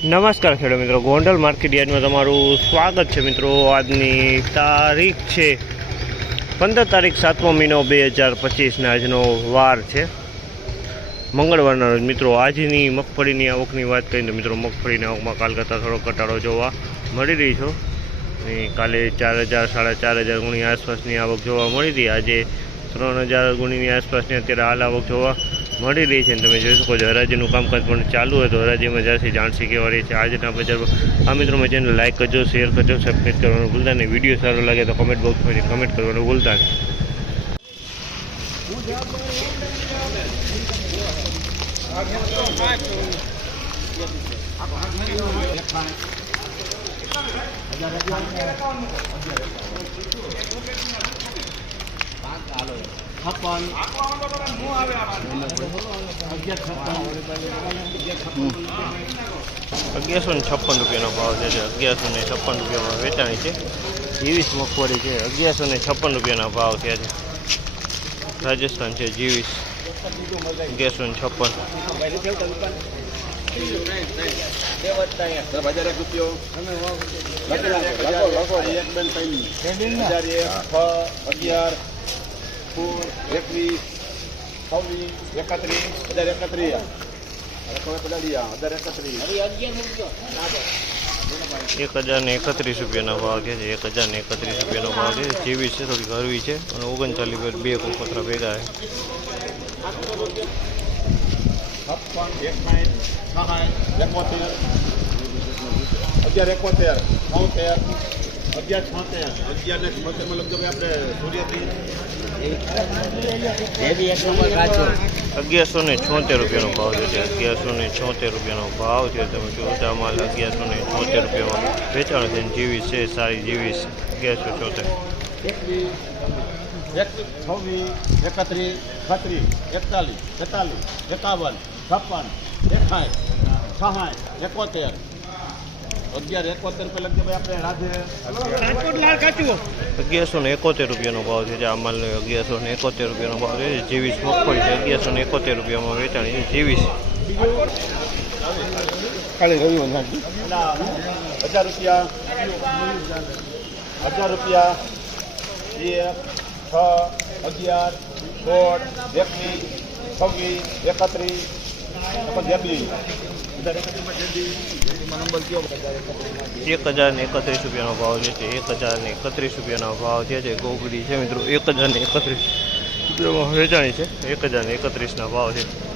નમસ્કાર ખેડૂત મિત્રો, ગોંડલ માર્કેટ યાર્ડમાં તમારું સ્વાગત છે મિત્રો. આજની તારીખ છે પંદર તારીખ સાતમો મહિનો બે હજાર પચીસના આજનો વાર છે. મંગળવારના રોજ મિત્રો, આજની મગફળીની આવકની વાત કરીએ તો મિત્રો, મગફળીની આવકમાં કાલ કરતાં થોડો ઘટાડો જોવા મળી રહી છો. અને કાલે ચાર હજાર, સાડા ચાર હજાર ગુણી આસપાસની આવક જોવા મળી હતી. આજે ત્રણ હજાર ગુણીની આસપાસની અત્યારે હાલ આવક જોવા મળી રહી છે અને તમે જોઈ શકો છો, હરાજીનું કામકાજ પણ ચાલુ હોય તો હરાજીમાં જ્યારથી જાણ કહેવા રહી છે. આજના બજારમાં આ મિત્રો ચેનલ લાઈક કરજો શેર કરજો સબસ્ક્રાઈબ કરવાનું ભૂલતા નહીં. વીડિયો સારો લાગે તો કમેન્ટ બોક્સમાં કમેન્ટ કરવાનું ભૂલતા નહીં. છપ્પન અગિયારસો ને છપ્પન રૂપિયાનો ભાવ છે જે અગિયારસો ને છપ્પન રૂપિયામાં વેચાણી છે જીવીસ મગફળી છે અગિયારસો ને છપ્પન રૂપિયાના ભાવ થયા છે રાજસ્થાન છે જીવીસ અગિયારસો ને છપ્પન અગિયાર સોળ એકવીસ છવ્વીસ એકત્રીસ હજાર એકત્રીસ એક હજાર ને એકત્રીસ રૂપિયાનો ભાવ છે એક હજાર ને એકત્રીસ રૂપિયાનો ભાવ છે જેવી છે થોડી હરવી છે અને ઓગણચાલીસ પર બે કોપત્રા ભેગા છે છપ્પન એકસાઠ છાસઠ એકોતેર અગિયાર એકોતેર છોતેર અગિયાર છોતેર અગિયાર ને લગભગ આપણે સૂર્યથી અગિયારસો ને છોતેર રૂપિયાનો ભાવ છે અગિયારસો ને છોતેર રૂપિયાનો ભાવ છે. તમે જોતા માલ અગિયારસો ને છોતેર રૂપિયામાં વેચાણ છે. જીવીસ છે સારી જીવીસ. અગિયારસો છોતેર. છવ્વીસ એકત્રીસ છત્રીસ એકતાલીસ છેતાલીસ એકાવન છપ્પન એકાઠ સહાય એકોતેર અગિયાર એકોતેર રૂપિયા લગભગ આપણે રાધે અગિયારસો ને એકોતેર રૂપિયાનો ભાવ છે જે આ માલનો અગિયારસો ને એકોતેર રૂપિયાનો ભાવ છે. જીવીસ મગફળી છે. અગિયારસો ને એકોતેર રૂપિયામાં વેચાણી છે. જીવીસ હજાર રૂપિયા હજાર રૂપિયા એક છ અગિયાર સોળ એકવીસ છવ્વીસ એકત્રીસ એક હજાર ને એકત્રીસ રૂપિયાનો ભાવ છે એક હજાર ને એકત્રીસ રૂપિયાનો ભાવ છે ગોગડી છે મિત્રો એક હજાર ને એકત્રીસ રૂપિયામાં વેચાણી છે એક હજાર ને એકત્રીસના ભાવ છે